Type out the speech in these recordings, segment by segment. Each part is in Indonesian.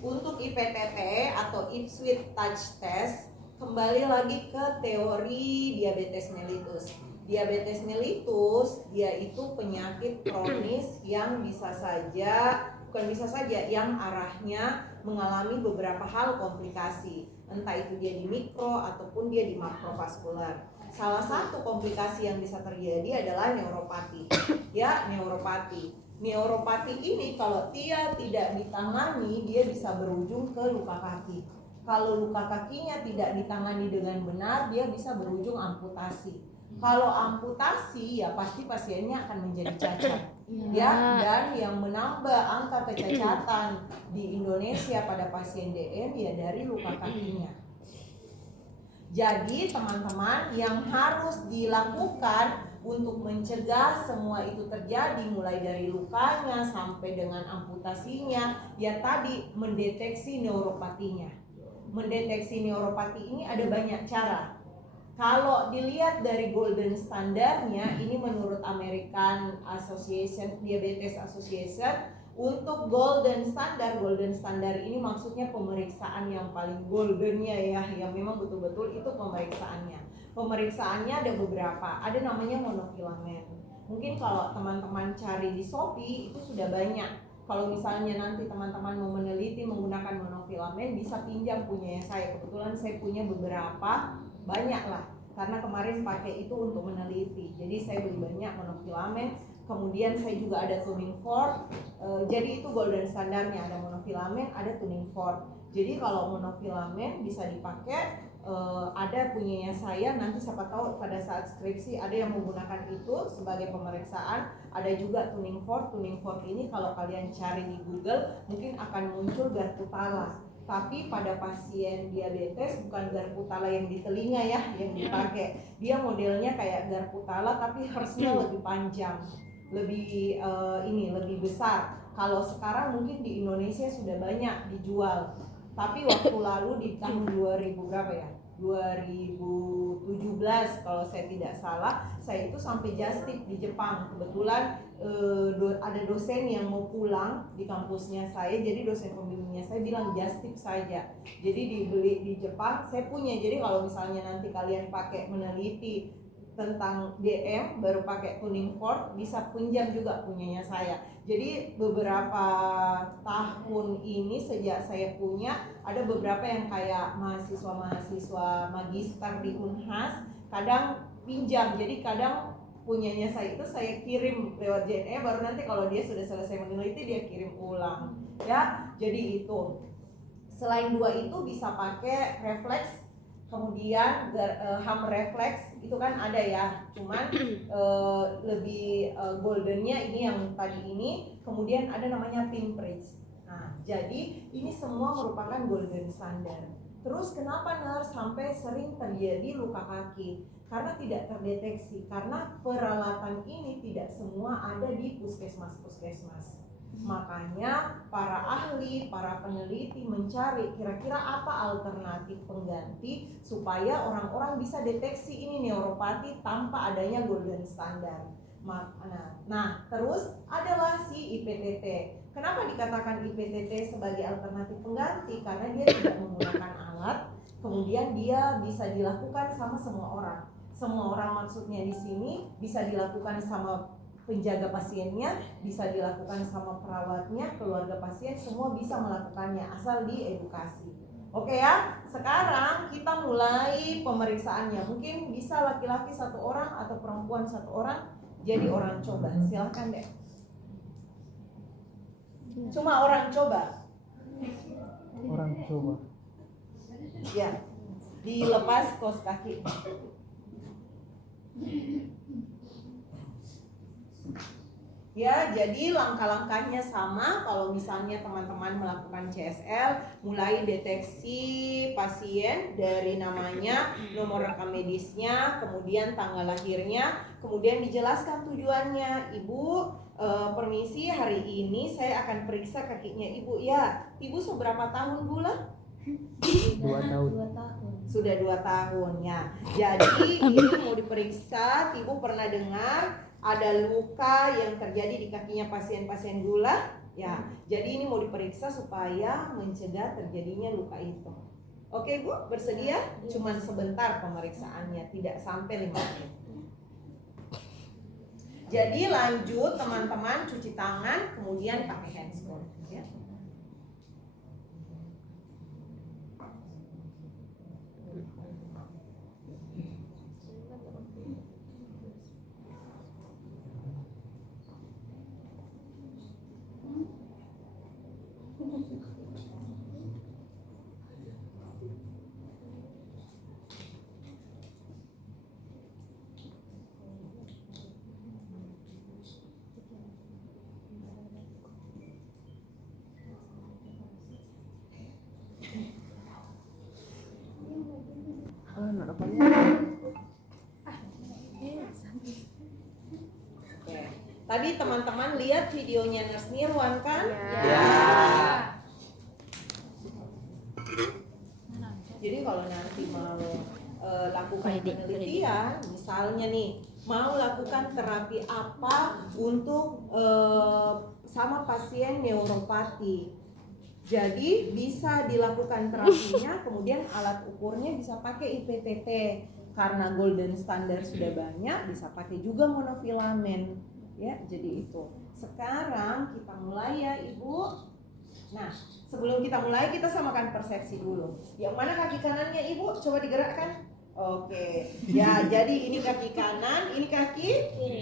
Untuk IPTT atau Ipswich Touch Test, kembali lagi ke teori diabetes mellitus. Diabetes mellitus dia itu penyakit kronis yang yang arahnya mengalami beberapa hal komplikasi, entah itu dia di mikro ataupun dia di makrovaskular. Salah satu komplikasi yang bisa terjadi adalah neuropati. Neuropati ini kalau dia tidak ditangani, dia bisa berujung ke luka kaki. Kalau luka kakinya tidak ditangani dengan benar, dia bisa berujung amputasi. Kalau amputasi ya pasti pasiennya akan menjadi cacat. Dan yang menambah angka kecacatan di Indonesia pada pasien DM ya dari luka kakinya. Jadi teman-teman, yang harus dilakukan untuk mencegah semua itu terjadi, mulai dari lukanya sampai dengan amputasinya, ya tadi mendeteksi neuropatinya. Mendeteksi neuropati ini ada banyak cara. Kalau dilihat dari golden standarnya, ini menurut American Diabetes Association, untuk golden standar ini maksudnya pemeriksaan yang paling goldennya ya, yang memang betul-betul itu pemeriksaannya. Pemeriksaannya ada beberapa, ada namanya monofilament. Mungkin kalau teman-teman cari di Shopee itu sudah banyak. Kalau misalnya nanti teman-teman mau meneliti menggunakan monofilament, bisa pinjam punyanya saya. Kebetulan saya punya beberapa, banyak lah. Karena kemarin pakai itu untuk meneliti. Jadi saya beli banyak monofilament. Kemudian saya juga ada tuning fork. Jadi itu golden standarnya, ada monofilament, ada tuning fork. Jadi kalau monofilament bisa dipakai, ada punyanya saya, nanti siapa tahu pada saat skripsi ada yang menggunakan itu sebagai pemeriksaan. Ada juga tuning fork ini kalau kalian cari di Google mungkin akan muncul Garputala. Tapi pada pasien diabetes bukan Garputala yang di telinga ya yang dipakai. Dia modelnya kayak Garputala tapi hersnya lebih panjang, lebih besar. Kalau sekarang mungkin di Indonesia sudah banyak dijual. Tapi waktu lalu di tahun 2000 berapa ya? 2017 kalau saya tidak salah, saya itu sampai just tip di Jepang. Kebetulan ada dosen yang mau pulang di kampusnya saya, jadi dosen pembimbingnya saya bilang just tip saja. Jadi dibeli di Jepang, saya punya. Jadi kalau misalnya nanti kalian pakai meneliti tentang DM baru pakai tuning fork, bisa pinjam juga punyanya saya. Jadi beberapa tahun ini sejak saya punya, ada beberapa yang kayak mahasiswa magister di Unhas kadang pinjam. Jadi kadang punyanya saya itu saya kirim lewat JNE, baru nanti kalau dia sudah selesai meneliti dia kirim ulang ya. Jadi itu selain dua itu bisa pakai refleks. Kemudian ham reflex itu kan ada ya, cuman lebih goldennya ini yang tadi ini. Kemudian ada namanya pinprick. Nah, jadi ini semua merupakan golden standard. Terus kenapa nurse sampai sering terjadi luka kaki? Karena tidak terdeteksi, karena peralatan ini tidak semua ada di puskesmas. Makanya para ahli, para peneliti mencari kira-kira apa alternatif pengganti supaya orang-orang bisa deteksi ini neuropati tanpa adanya golden standard. Nah, terus adalah si IPTT. Kenapa dikatakan IPTT sebagai alternatif pengganti? Karena dia tidak menggunakan alat, kemudian dia bisa dilakukan sama semua orang. Semua orang maksudnya di sini bisa dilakukan sama penjaga pasiennya, bisa dilakukan sama perawatnya, keluarga pasien, semua bisa melakukannya asal diedukasi. Oke ya, sekarang kita mulai pemeriksaannya. Mungkin bisa laki-laki 1 orang atau perempuan 1 orang jadi orang coba. Silakan deh. Cuma orang coba. Orang coba. Ya, dilepas kaos kaki. Ya, jadi langkah-langkahnya sama. Kalau misalnya teman-teman melakukan CSL, mulai deteksi pasien dari namanya, nomor rekam medisnya, kemudian tanggal lahirnya, kemudian dijelaskan tujuannya. Ibu, permisi, hari ini saya akan periksa kakinya ibu. Ya, ibu seberapa tahun bulan? 2 tahun. Sudah 2 tahun ya. Jadi ini mau diperiksa. Ibu pernah dengar ada luka yang terjadi di kakinya pasien-pasien gula? Ya, jadi ini mau diperiksa supaya mencegah terjadinya luka itu. Oke Bu, bersedia? Cuman sebentar pemeriksaannya, tidak sampai 5 menit. Jadi lanjut teman-teman, cuci tangan, kemudian pakai handspray. Ya. Nak apa ya? Oke. Tadi teman-teman lihat videonya Nurse Nirwan kan? Ya. Jadi kalau nanti mau lakukan penelitian, misalnya nih mau lakukan terapi apa untuk sama pasien neuropati. Jadi bisa dilakukan terapinya, kemudian alat ukurnya bisa pakai IPTT. Karena golden standard sudah banyak, bisa pakai juga monofilamen. Ya, jadi itu. Sekarang kita mulai ya Ibu. Nah, sebelum kita mulai kita samakan persepsi dulu. Yang mana kaki kanannya Ibu? Coba digerakkan. Oke. Ya, jadi ini kaki kanan, ini kaki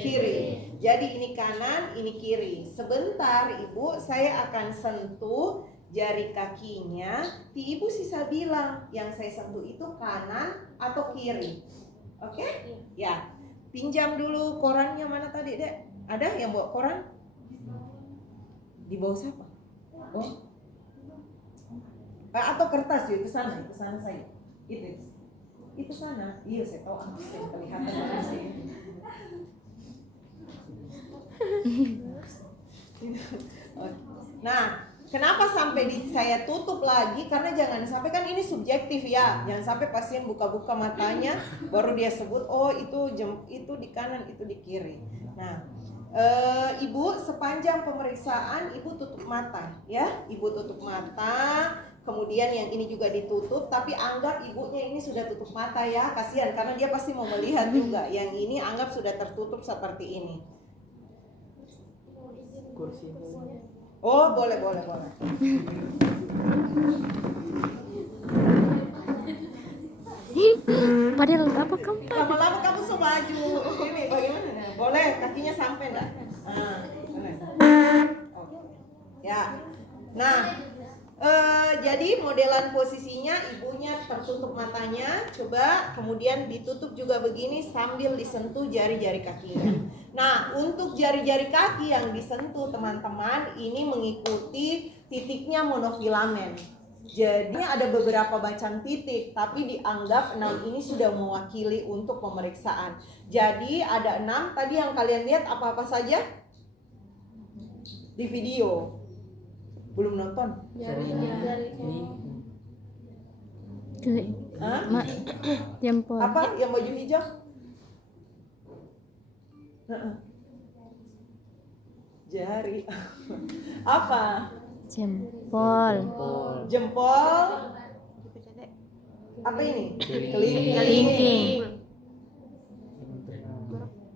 kiri. Jadi ini kanan, ini kiri. Sebentar Ibu, saya akan sentuh jari kakinya. Ibu sisa bilang yang saya sentuh itu kanan atau kiri. Oke? Ya. Pinjam dulu korannya mana tadi, Dek? Ada yang bawa koran? Di bawah siapa? Oh. Atau kertas ya, ke sana saya. Itu sana. Iya, saya tahu absen kelihatan absen. Nah, kenapa sampai saya tutup lagi? Karena jangan sampai, kan ini subjektif ya. Jangan sampai pasien buka-buka matanya baru dia sebut oh itu di kanan, itu di kiri. Nah, Ibu sepanjang pemeriksaan Ibu tutup mata ya. Ibu tutup mata. Kemudian yang ini juga ditutup, tapi anggap ibunya ini sudah tutup mata ya. Kasihan karena dia pasti mau melihat juga. Yang ini anggap sudah tertutup seperti ini. Kursi. Oh, boleh. Padahal apa kamu? Lama-lama kamu semaju. Ini bagaimana? Boleh, kakinya sampai enggak? Boleh. Oke. Ya. Nah, jadi modelan posisinya ibunya tertutup matanya, coba kemudian ditutup juga begini sambil disentuh jari-jari kakinya. Nah, untuk jari-jari kaki yang disentuh teman-teman ini mengikuti titiknya monofilamen. Jadi ada beberapa macam titik, tapi dianggap 6 ini sudah mewakili untuk pemeriksaan. Jadi ada 6 tadi yang kalian lihat apa-apa saja di video. Belum nonton? Jempol. Apa yang baju hijau? Jari. Apa? Jempol. Jempol. Apa ini? Kelingking.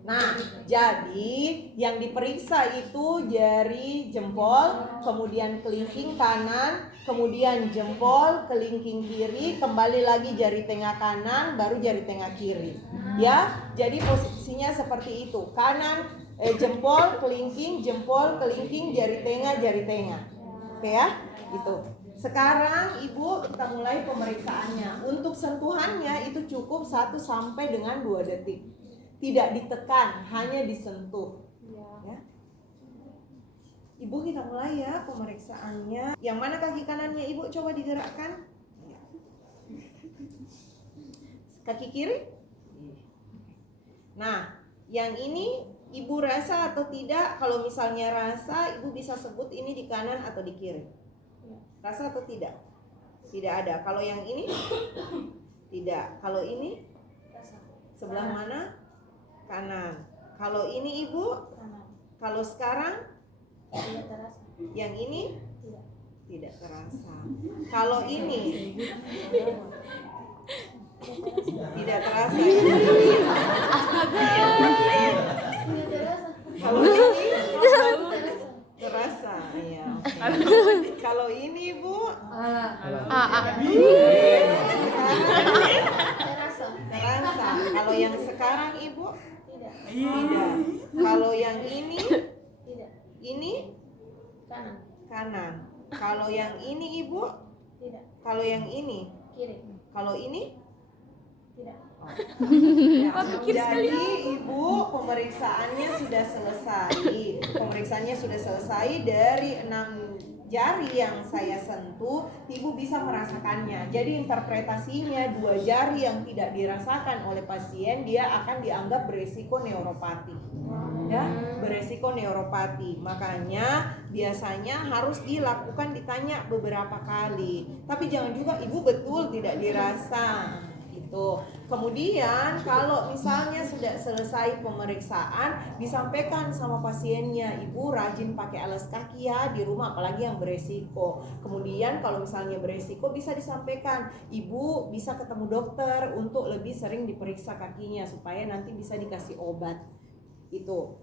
Nah, jadi yang diperiksa itu jari jempol, kemudian kelingking kanan, kemudian jempol, kelingking kiri, kembali lagi jari tengah kanan, baru jari tengah kiri. Ya, jadi posisinya seperti itu. Kanan jempol, kelingking, jari tengah. Oke ya, gitu. Sekarang Ibu kita mulai pemeriksaannya. Untuk sentuhannya itu cukup 1 sampai dengan 2 detik. Tidak ditekan, hanya disentuh. Ya. Ibu kita mulai ya pemeriksaannya. Yang mana kaki kanannya Ibu coba digerakkan. Kaki kiri. Nah, yang ini Ibu rasa atau tidak? Kalau misalnya rasa, Ibu bisa sebut ini di kanan atau di kiri. Rasa atau tidak? Tidak ada. Kalau yang ini? Tidak. Kalau ini? Sebelah mana? Kanan. Kalau ini Ibu? Kanan. Kalau sekarang? Yang ini tidak terasa. Kalau ini tidak terasa. Kalau ini terasa, ya. Kalau ini Bu, terasa. Kalau yang sekarang Ibu, tidak. Kalau yang ini kanan. Kalau yang ini Ibu, kalau yang ini, kalau ini, tidak. Jadi Ibu pemeriksaannya sudah selesai. Pemeriksaannya sudah selesai dari 6 jari yang saya sentuh, Ibu bisa merasakannya. Jadi interpretasinya 2 jari yang tidak dirasakan oleh pasien, dia akan dianggap beresiko neuropati. Ya, beresiko neuropati. Makanya biasanya harus dilakukan, ditanya beberapa kali. Tapi jangan juga Ibu betul tidak dirasa. Gitu. Kemudian kalau misalnya sudah selesai pemeriksaan, disampaikan sama pasiennya, Ibu rajin pakai alas kaki ya di rumah, apalagi yang beresiko. Kemudian kalau misalnya beresiko bisa disampaikan, Ibu bisa ketemu dokter untuk lebih sering diperiksa kakinya supaya nanti bisa dikasih obat. Itu.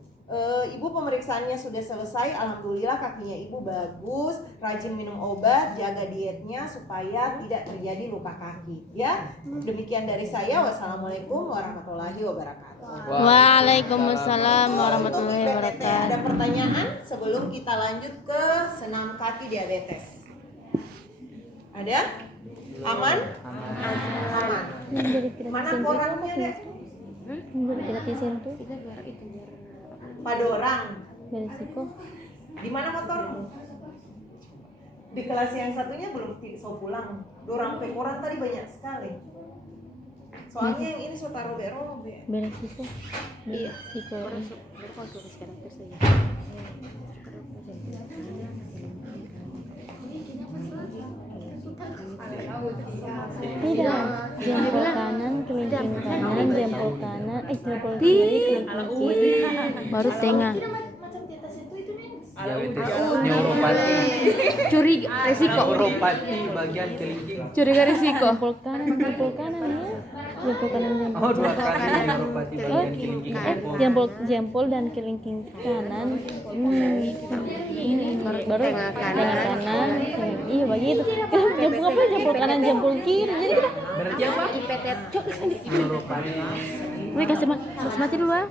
Ibu pemeriksaannya sudah selesai, alhamdulillah kakinya Ibu bagus, rajin minum obat, jaga dietnya supaya tidak terjadi luka kaki. Ya, demikian dari saya. Wassalamualaikum warahmatullahi wabarakatuh. Waalaikumsalam warahmatullahi Untuk IPTT, wabarakatuh. ada pertanyaan sebelum kita lanjut ke senam kaki diabetes? Ada? Aman? Aman. Mana korannya, Dek? Gratisin tuh Pada orang. beresiko. Di mana motormu? Di kelas yang satunya belum so pulang. Dorang pekoran tadi banyak sekali. Soalnya yang ini so taruh berobe. Beresiko. Iya. Beresiko. Tidak. Jempol kanan, kelingking kanan, jempol kanan, jempol kiri, kelingking kiri, baru tengah. Neuropati. Curi resiko. Neuropati bagian kelingking. Curiga risiko. Jempol kanan ya. Jempol kanan, jempol. Oh, 2 kali neuropati bagian kelingking. Jempol dan kelingking kanan. Baru tengah kanan. Iya begitu. Jempol apa? Jempol kanan, jempol kiri. Jadi kita Berarti apa? IPT. Neuropati. Wih kasih mati dulu ah.